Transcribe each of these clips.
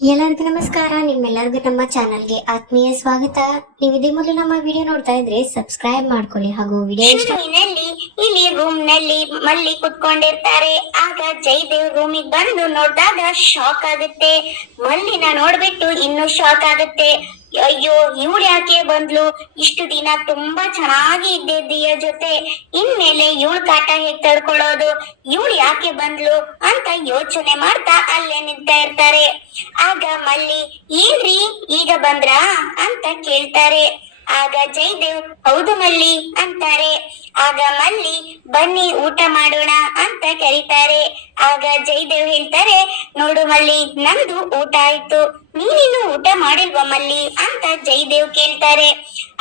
ಎಲ್ಲರಿಗೂ ನಮಸ್ಕಾರ. ನಿಮ್ಮೆಲ್ಲರಿಗೂ ನಮ್ಮ ಚಾನಲ್ಗೆ ಆತ್ಮೀಯ ಸ್ವಾಗತ. ನೀವು ಇದೇ ಮೊದಲು ನಮ್ಮ ವಿಡಿಯೋ ನೋಡ್ತಾ ಇದ್ರೆ ಸಬ್ಸ್ಕ್ರೈಬ್ ಮಾಡ್ಕೊಳ್ಳಿ ಹಾಗೂ ವಿಡಿಯೋ ಇಲ್ಲಿ ರೂಮ್ನಲ್ಲಿ ಮಲ್ಲಿ ಕುತ್ಕೊಂಡಿರ್ತಾರೆ. ಆಗ ಜಯದೇವ್ ರೂಮಿಗೆ ಬಂದು ನೋಡಿದಾಗ ಶಾಕ್ ಆಗುತ್ತೆ. ಮಲ್ಲಿನ ನೋಡ್ಬಿಟ್ಟು ಇನ್ನೂ ಶಾಕ್ ಆಗುತ್ತೆ. ಅಯ್ಯೋ, ಇವಳು ಯಾಕೆ ಬಂದ್ಲು? ಇಷ್ಟು ದಿನ ತುಂಬಾ ಚೆನ್ನಾಗಿ ಇದ್ದೆ ದಿಯ ಜೊತೆ. ಇನ್ಮೇಲೆ ಇವ್ಳು ಕಾಟ ಹೇಗ್ ತಡ್ಕೊಳ್ಳೋದು? ಇವ್ಳು ಯಾಕೆ ಬಂದ್ಲು ಅಂತ ಯೋಚನೆ ಮಾಡ್ತಾ ಅಲ್ಲೇ ನಿಂತ ಇರ್ತಾರೆ. ಆಗ ಮಲ್ಲಿ, ಏನ್ರಿ ಈಗ ಬಂದ್ರಾ? ಅಂತ ಕೇಳ್ತಾರೆ. ಆಗ ಜಯದೇವ್, ಹೌದು ಮಲ್ಲಿ ಅಂತಾರೆ. ಆಗ ಮಲ್ಲಿ, ಬನ್ನಿ ಊಟ ಮಾಡೋಣ ಅಂತ ಕರೀತಾರೆ. ಆಗ ಜಯದೇವ್ ಹೇಳ್ತಾರೆ, ನೋಡು ಮಲ್ಲಿ ನಂದು ಊಟ ಆಯ್ತು. ನೀನಿನ್ನು ಊಟ ಮಾಡಿಲ್ವಾ ಮಲ್ಲಿ? ಅಂತ ಜಯದೇವ್ ಕೇಳ್ತಾರೆ.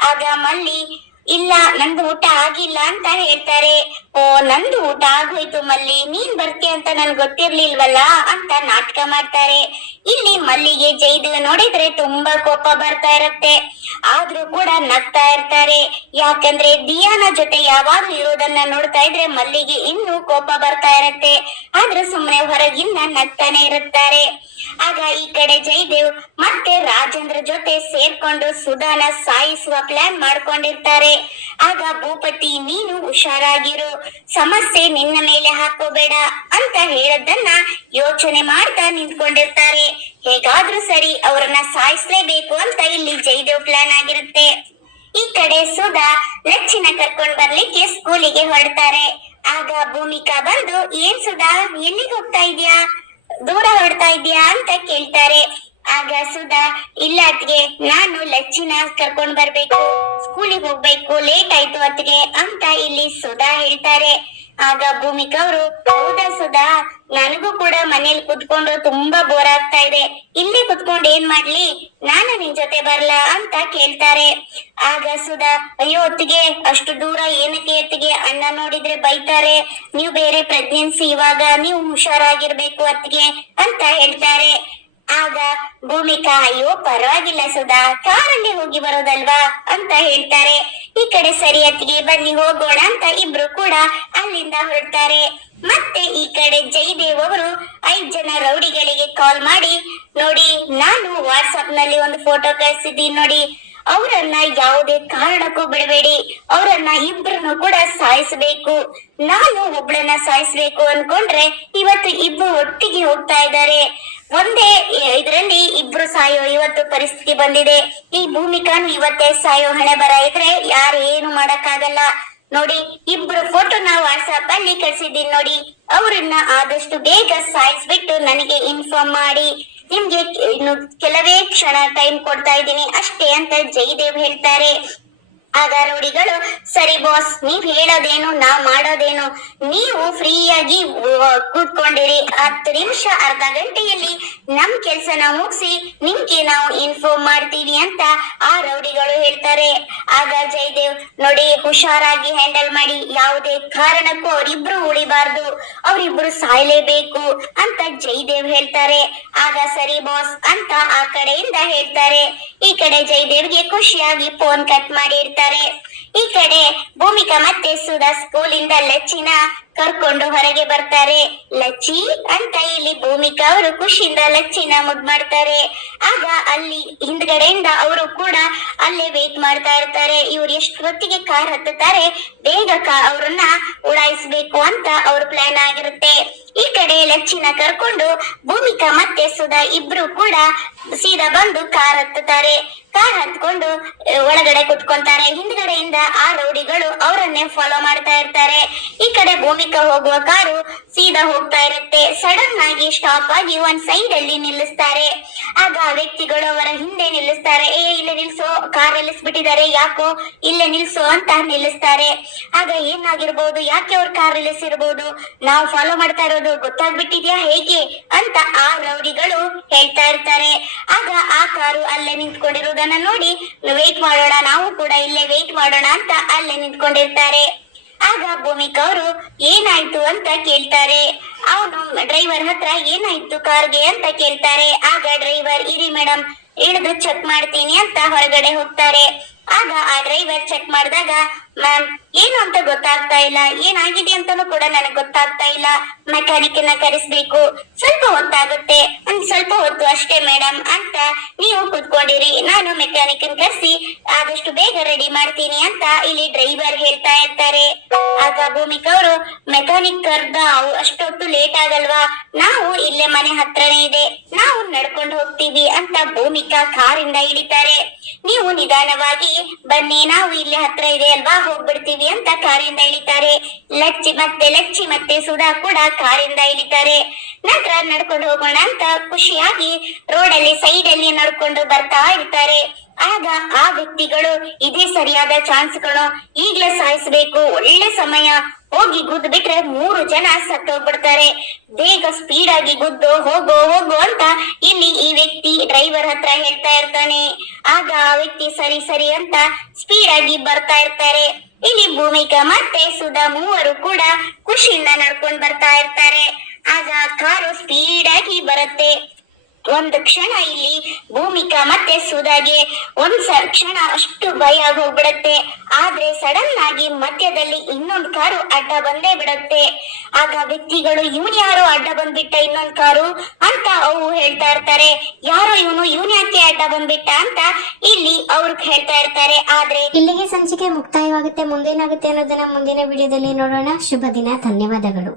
ಆಗ ಮಲ್ಲಿ ಇಲ್ಲ, ನಂದು ಊಟ ಆಗಿಲ್ಲ ಅಂತ ಹೇಳ್ತಾರೆ. ಓ, ನಂದು ಊಟ ಆಗೋಯ್ತು ಮಲ್ಲಿ, ನೀನ್ ಬರ್ತೀಯ ಅಂತ ನನ್ ಗೊತ್ತಿರ್ಲಿಲ್ವಲ್ಲ ಅಂತ ನಾಟಕ ಮಾಡ್ತಾರೆ. ಇಲ್ಲಿ ಮಲ್ಲಿಗೆ ಜೈದು ನೋಡಿದ್ರೆ ತುಂಬಾ ಕೋಪ ಬರ್ತಾ ಇರತ್ತೆ. ಆದ್ರೂ ಕೂಡ ನಗ್ತಾ ಇರ್ತಾರೆ. ಯಾಕಂದ್ರೆ ದಿಯಾನ ಜೊತೆ ಯಾವಾಗ್ಲೂ ಇರೋದನ್ನ ನೋಡ್ತಾ ಇದ್ರೆ ಮಲ್ಲಿಗೆ ಇನ್ನೂ ಕೋಪ ಬರ್ತಾ ಇರತ್ತೆ. ಆದ್ರೂ ಸುಮ್ಮನೆ ಹೊರಗಿಂದ ನಗ್ತಾನೆ ಇರುತ್ತಾರೆ. ಆಗ ಈ ಕಡೆ ಜಯದೇವ್ ಮತ್ತೆ ರಾಜೇಂದ್ರ ಜೊತೆ ಸೇರ್ಕೊಂಡು ಸುಧಾನ ಸಾಯಿಸುವ ಪ್ಲಾನ್ ಮಾಡ್ಕೊಂಡಿರ್ತಾರೆ. ಆಗ ಭೂಪತಿ, ನೀನು ಹುಷಾರಾಗಿರು. ಸಮಸ್ಯೆ ನಿನ್ನ ಮೇಲೆ ಹಾಕೋಬೇಡ ಅಂತ ಹೇಳದನ್ನ ಯೋಚನೆ ಮಾಡ್ತಾ ನಿಂತ್ಕೊಂಡಿರ್ತಾರೆ. ಹೇಗಾದ್ರೂ ಸರಿ ಅವ್ರನ್ನ ಸಾಯಿಸ್ಲೇಬೇಕು ಅಂತ ಇಲ್ಲಿ ಜಯದೇವ್ ಪ್ಲಾನ್ ಆಗಿರುತ್ತೆ. ಈ ಕಡೆ ಸುಧಾ ಲಚ್ಚಿನ ಕರ್ಕೊಂಡ್ ಬರ್ಲಿಕ್ಕೆ ಸ್ಕೂಲಿಗೆ ಹೊರಡ್ತಾರೆ. ಆಗ ಭೂಮಿಕಾ ಬಂದು, ಏನ್ ಸುಧಾ, ಎಲ್ಲಿಗೆ ಹೋಗ್ತಾ ಇದ್ಯಾ? ದೂರ ಹೊಡ್ತಾ ಇದೀಯಾ ಅಂತ ಕೇಳ್ತಾರೆ. ಆಗ ಸುಧಾ, ಇಲ್ಲ ಅತ್ಗೆ ನಾನು ಲಚ್ಚಿನ ಕರ್ಕೊಂಡ್ ಬರ್ಬೇಕು. ಸ್ಕೂಲಿಗೆ ಹೋಗ್ಬೇಕು ಲೇಟ್ ಆಯ್ತು ಅತ್ಗೆ ಅಂತ ಇಲ್ಲಿ ಸುಧಾ ಹೇಳ್ತಾರೆ. ಆಗ ಭೂಮಿಕ ಅವರು ಹೌದಾ ಸುಧಾ? ನನಗೂ ಕೂಡ ಮನೇಲಿ ಕುತ್ಕೊಂಡು ತುಂಬಾ ಬೋರ್ ಆಗ್ತಾ ಇದೆ. ಇಲ್ಲಿ ಕುತ್ಕೊಂಡು ಏನ್ ಮಾಡ್ಲಿ? ನಾನು ನಿನ್ ಜೊತೆ ಬರ್ಲಾ? ಅಂತ ಕೇಳ್ತಾರೆ. ಆಗ ಸುಧಾ, ಅಯ್ಯೋ ಹೊತ್ತಿಗೆ ಅಷ್ಟು ದೂರ ಏನಕ್ಕೆ ಎತ್ತಿಗೆ ಅಣ್ಣ ನೋಡಿದ್ರೆ ಬೈತಾರೆ. ನೀವು ಬೇರೆ ಪ್ರೆಗ್ನೆನ್ಸಿ ಇವಾಗ, ನೀವು ಹುಷಾರಾಗಿರ್ಬೇಕು ಅತ್ತಿಗೆ, ಅಂತ ಹೇಳ್ತಾರೆ. ಆಗ ಭೂಮಿಕಾ, ಅಯ್ಯೋ, ಪರವಾಗಿಲ್ಲ ಸುಧಾ, ಕಾರಲ್ಲಿ ಹೋಗಿ ಬರೋದಲ್ವಾ ಅಂತ ಹೇಳ್ತಾರೆ. ಈ ಕಡೆ ಸರಿ ಅತ್ತಿಗೆ ಬನ್ನಿ, ಹೋಗೋಣ ಅಂತ ಇಬ್ರು ಕೂಡ ಅಲ್ಲಿಂದ ಹೊರಡ್ತಾರೆ. ಮತ್ತೆ ಈ ಕಡೆ ಜಯದೇವ್ ಅವರು ಐದ್ ಜನ ರೌಡಿಗಳಿಗೆ ಕಾಲ್ ಮಾಡಿ, ನೋಡಿ, ನಾನು ವಾಟ್ಸ್ಆಪ್ನಲ್ಲಿ ಒಂದು ಫೋಟೋ ಕಳಿಸಿದ್ದೀನಿ, ನೋಡಿ ಅವರನ್ನ ಯಾವುದೇ ಕಾರಣಕ್ಕೂ ಬಿಡಬೇಡಿ. ಅವರನ್ನ ಇಬ್ಬರನ್ನು ಕೂಡ ಸಾಯಿಸಬೇಕು. ನಾನು ಒಬ್ಳನ್ನ ಸಾಯಿಸ್ಬೇಕು ಅನ್ಕೊಂಡ್ರೆ ಇವತ್ತು ಇಬ್ರು ಒಟ್ಟಿಗೆ ಹೋಗ್ತಾ ಇದ್ದಾರೆ. ಒಂದೇ ಇದರಲ್ಲಿ ಇಬ್ರು ಸಾಯೋ ಇವತ್ತು ಪರಿಸ್ಥಿತಿ ಬಂದಿದೆ. ಈ ಭೂಮಿಕಾನು ಇವತ್ತೇ ಸಾಯೋ ಹಣೆ ಬರ ಇದ್ರೆ ಯಾರು ಏನು ಮಾಡಕ್ಕಾಗಲ್ಲ. ನೋಡಿ, ಇಬ್ರು ಫೋಟೋನ ವಾಟ್ಸ್ಆಪ್ ಅಲ್ಲಿ ಕಳ್ಸಿದ್ದೀನಿ ನೋಡಿ. ಅವರನ್ನ ಆದಷ್ಟು ಬೇಗ ಸಾಯಿಸ್ಬಿಟ್ಟು ನನಗೆ ಇನ್ಫಾರ್ಮ್ ಮಾಡಿ. ನಿಮ್ಗೆ ಇನ್ನು ಕೆಲವೇ ಕ್ಷಣ ಟೈಮ್ ಕೊಡ್ತಾ ಇದ್ದೀನಿ ಅಷ್ಟೇ ಅಂತ ಜಯದೇವ್ ಹೇಳ್ತಾರೆ. ಆಗ ರೂಢಿಗಳು ಸರಿ ಬಾಸ್ ನೀವ್ ಹೇಳೋದೇನು ನಾ ಮಾಡೋದೇನು, ನೀವು ಫ್ರೀಯಾಗಿ ಕೂತ್ಕೊಂಡಿರಿ. ಹತ್ತು ನಿಮಿಷ, ಅರ್ಧ ಗಂಟೆಯಲ್ಲಿ ನಮ್ ಕೆಲ್ಸನ ಮುಗಿಸಿ, ನಿಮ್ಗೆ ನಾವು ಇನ್ಫಾರ್ಮ್ ಮಾಡ್ತೀವಿ ಅಂತ ಆ ರೌಡಿಗಳು ಹೇಳ್ತಾರೆ. ಆಗ ಜಯದೇವ್, ನೋಡಿ, ಹುಷಾರಾಗಿ ಹ್ಯಾಂಡಲ್ ಮಾಡಿ. ಯಾವುದೇ ಕಾರಣಕ್ಕೂ ಅವರಿಬ್ರು ಉಳಿಬಾರ್ದು. ಅವರಿಬ್ರು ಸಾಯ್ಲೇಬೇಕು ಅಂತ ಜಯದೇವ್ ಹೇಳ್ತಾರೆ. ಆಗ, ಸರಿ ಬಾಸ್ ಅಂತ ಆ ಕಡೆಯಿಂದ ಹೇಳ್ತಾರೆ. ಈ ಕಡೆ ಜಯದೇವ್ಗೆ ಖುಷಿಯಾಗಿ ಫೋನ್ ಕಟ್ ಮಾಡಿರ್ತಾರೆ. ಈ ಕಡೆ ಭೂಮಿಕಾ ಮತ್ತೆ ಸುಧಾ ಸ್ಕೂಲಿಂದ ಲಚ್ಚಿನ ಕರ್ಕೊಂಡು ಹೊರಗೆ ಬರ್ತಾರೆ. ಲಚ್ಚಿ ಅಂತ ಇಲ್ಲಿ ಭೂಮಿಕಾ ಅವರು ಖುಷಿಯಿಂದ ಲಚ್ಚಿನ ಮುದ್ ಮಾಡ್ತಾರೆ. ಆಗ ಅಲ್ಲಿ ಹಿಂದ್ಗಡೆಯಿಂದ ಅವರು ಕೂಡ ಅಲ್ಲೇ ವೇಟ್ ಮಾಡ್ತಾ ಇರ್ತಾರೆ. ಇವ್ರು ಎಷ್ಟು ಹೊತ್ತಿಗೆ ಕಾರ್ ಹತ್ತುತ್ತಾರೆ, ಬೇಗ ಅವ್ರನ್ನ ಉಡಾಯಿಸ್ಬೇಕು ಅಂತ ಅವ್ರ ಪ್ಲಾನ್ ಆಗಿರುತ್ತೆ. ಈ ಕಡೆ ಲಚ್ಚಿನ ಕರ್ಕೊಂಡು ಭೂಮಿಕಾ ಮತ್ತೆ ಸುಧಾ ಇಬ್ರು ಕೂಡ ಸೀದಾ ಬಂದು ಕಾರ್ ಹತ್ತುತ್ತಾರೆ. ಕಾರ್ ಹತ್ಕೊಂಡು ಒಳಗಡೆ ಕುತ್ಕೊಂತಾರೆ. ಹಿಂದ್ಗಡೆಯಿಂದ ಆ ರೌಡಿಗಳು ಅವರನ್ನೇ ಫಾಲೋ ಮಾಡ್ತಾ ಇರ್ತಾರೆ. ಈ ಕಡೆ ಭೂಮಿಕಾ ಹೋಗುವ ಕಾರು ಸೀದಾ ಹೋಗ್ತಾ ಇರುತ್ತೆ. ಸಡನ್ ಆಗಿ ಸ್ಟಾಪ್ ಆಗಿ ಒಂದ್ ಸೈಡ್ ಅಲ್ಲಿ ನಿಲ್ಲಿಸ್ತಾರೆ. ಆಗ ವ್ಯಕ್ತಿಗಳು ಅವರ ಹಿಂದೆ ನಿಲ್ಲಿಸ್ತಾರೆ. ಏ, ಇಲ್ಲೇ ನಿಲ್ಸೋ. ಕಾರ್ ನಿಲ್ಲಿಸ್ಬಿಟ್ಟಿದ್ದಾರೆ. ಯಾಕೋ ಇಲ್ಲೇ ನಿಲ್ಸೋ ಅಂತ ನಿಲ್ಲಿಸ್ತಾರೆ. ಆಗ ಏನಾಗಿರ್ಬೋದು? ಯಾಕೆ ಅವ್ರ ಕಾರ್ ನಿಲ್ಲಿಸಿರ್ಬೋದು? ನಾವು ಫಾಲೋ ಮಾಡ್ತಾ ಇರೋದು ಗೊತ್ತಾಗ್ಬಿಟ್ಟಿದ್ಯಾ ಹೇಗೆ ಅಂತ ಆ ರೌಡಿಗಳು ಹೇಳ್ತಾ ಇರ್ತಾರೆ. ಆಗ ಆ ಕಾರು ಅಲ್ಲೇ ನಿಂತ್ಕೊಂಡಿರೋದನ್ನ ನೋಡಿ ವೇಟ್ ಮಾಡೋಣ. ನಾವು ಕೂಡ ಇಲ್ಲೇ ವೇಟ್ ಮಾಡೋಣ ಅಂತ ಅಲ್ಲೇ ನಿಂತ್ಕೊಂಡಿರ್ತಾರೆ. ಆಗ ಭೂಮಿಕಾ ಅವರು, ಏನಾಯ್ತು ಅಂತ ಕೇಳ್ತಾರೆ. ಅವನು ಡ್ರೈವರ್ ಹತ್ರ ಏನಾಯ್ತು ಕಾರ್ಗೆ ಅಂತ ಕೇಳ್ತಾರೆ. ಆಗ ಡ್ರೈವರ್, ಇರಿ ಮೇಡಮ್ ಇಳಿದು ಚೆಕ್ ಮಾಡ್ತೀನಿ ಅಂತ ಹೊರಗಡೆ ಹೋಗ್ತಾರೆ. ಆಗ ಆ ಡ್ರೈವರ್ ಚೆಕ್ ಮಾಡಿದಾಗ, ಮ್ಯಾಮ್, ಏನು ಅಂತ ಗೊತ್ತಾಗ್ತಾ ಇಲ್ಲ. ಏನಾಗಿದೆ ಅಂತಾನೂ ಕೂಡ ನನಗೆ ಗೊತ್ತಾಗ್ತಾ ಇಲ್ಲ. ಮೆಕ್ಯಾನಿಕ್ನ ಕರೆಸ್ಬೇಕು. ಸ್ವಲ್ಪ ಹೊತ್ತಾಗುತ್ತೆ. ಒಂದ್ ಸ್ವಲ್ಪ ಹೊತ್ತು ಅಷ್ಟೇ ಮೇಡಮ್ ಅಂತ ನೀವು ಕುತ್ಕೊಂಡಿರಿ. ನಾನು ಮೆಕ್ಯಾನಿಕ್ ಕರೆಸಿ ಆದಷ್ಟು ಬೇಗ ರೆಡಿ ಮಾಡ್ತೀನಿ ಅಂತ ಇಲ್ಲಿ ಡ್ರೈವರ್ ಹೇಳ್ತಾ ಇರ್ತಾರೆ. ಆಗ ಭೂಮಿಕಾ ಅವರು, ಮೆಕ್ಯಾನಿಕ್ ಕರ್ದ ಅಷ್ಟೊತ್ತು ಲೇಟ್ ಆಗಲ್ವಾ? ನಾವು ಇಲ್ಲೇ ಮನೆ ಹತ್ರನೇ ಇದೆ. ನಾವು ನಡ್ಕೊಂಡು ಹೋಗ್ತೀವಿ ಅಂತ ಭೂಮಿಕಾ ಕಾರಿಂದ ಇಳಿತಾರೆ ನೀವು ನಿಧಾನವಾಗಿ ಬನ್ನಿ, ನಾವು ಇಲ್ಲಿ ಹತ್ರ ಇದೆ ಅಲ್ವಾ? ಹೋಗ್ಬಿಡ್ತೀವಿ ಅಂತ ಕಾರಿಂದ ಇಳಿತಾರೆ. ಲಚ್ಚಿ ಮತ್ತೆ ಲಚ್ಚಿ ಮತ್ತೆ ಸುಧಾ ಕೂಡ ಕಾರಿಂದ ಇಳಿತಾರೆ. ನಂತರ ನಡ್ಕೊಂಡು ಹೋಗೋಣ ಅಂತ ಖುಷಿಯಾಗಿ ರೋಡಲ್ಲಿ ಸೈಡ್ ಅಲ್ಲಿ ನಡ್ಕೊಂಡು ಬರ್ತಾ ಇರ್ತಾರೆ. ಆಗ ಆ ವ್ಯಕ್ತಿಗಳು, ಇದೇ ಸರಿಯಾದ ಚಾನ್ಸ್ಗಳು ಈಗ್ಲೇ ಸಾಯಿಸ್ಬೇಕು, ಒಳ್ಳೆ ಸಮಯ, ಹೋಗಿ ಗುದ್ದು ಬಿಟ್ರೆ ಮೂರು ಜನ ಸತ್ತೋಗ್ಬಿಡ್ತಾರೆ ಬೇಗ ಸ್ಪೀಡ್ ಆಗಿ ಗುದ್ದು, ಹೋಗೋ ಹೋಗೋ ಅಂತ ಇಲ್ಲಿ ಈ ವ್ಯಕ್ತಿ ಡ್ರೈವರ್ ಹತ್ರ ಹೇಳ್ತಾ ಇರ್ತಾನೆ. ಆಗ ಆ ವ್ಯಕ್ತಿ ಸರಿ ಸರಿ ಅಂತ ಸ್ಪೀಡ್ ಆಗಿ ಬರ್ತಾ ಇರ್ತಾರೆ. ಇಲ್ಲಿ ಭೂಮಿಕಾ ಮತ್ತೆ ಸುಧಾ ಮೂವರು ಕೂಡ ಖುಷಿಯಿಂದ ನಡ್ಕೊಂಡ್ ಬರ್ತಾ ಇರ್ತಾರೆ. ಆಗ ಕಾರು ಸ್ಪೀಡ್ ಆಗಿ ಬರುತ್ತೆ. ಒಂದು ಕ್ಷಣ ಇಲ್ಲಿ ಭೂಮಿಕಾ ಮತ್ತೆ ಸುಧಾಗೆ ಒಂದ್ ಕ್ಷಣ ಅಷ್ಟು ಭಯ ಆಗೋಗ್ಬಿಡತ್ತೆ. ಆದ್ರೆ ಸಡನ್ ಆಗಿ ಮಧ್ಯದಲ್ಲಿ ಇನ್ನೊಂದ್ ಕಾರು ಅಡ್ಡ ಬಂದೇ ಬಿಡತ್ತೆ. ಆಗ ವ್ಯಕ್ತಿಗಳು ಇವನ್ ಯಾರು ಅಡ್ಡ ಬಂದ್ಬಿಟ್ಟ ಇನ್ನೊಂದ್ ಕಾರು ಅಂತ ಅವು ಹೇಳ್ತಾ ಇರ್ತಾರೆ. ಯಾರು ಇವನು, ಇವನ್ ಯಾಕೆ ಅಡ್ಡ ಬಂದ್ಬಿಟ್ಟ ಅಂತ ಇಲ್ಲಿ ಅವ್ರು ಹೇಳ್ತಾ ಇರ್ತಾರೆ. ಆದ್ರೆ ಇಲ್ಲಿಗೆ ಸಂಚಿಕೆ ಮುಕ್ತಾಯವಾಗುತ್ತೆ. ಮುಂದೇನಾಗುತ್ತೆ ಅನ್ನೋದನ್ನ ಮುಂದಿನ ವಿಡಿಯೋದಲ್ಲಿ ನೋಡೋಣ. ಶುಭ ದಿನ. ಧನ್ಯವಾದಗಳು.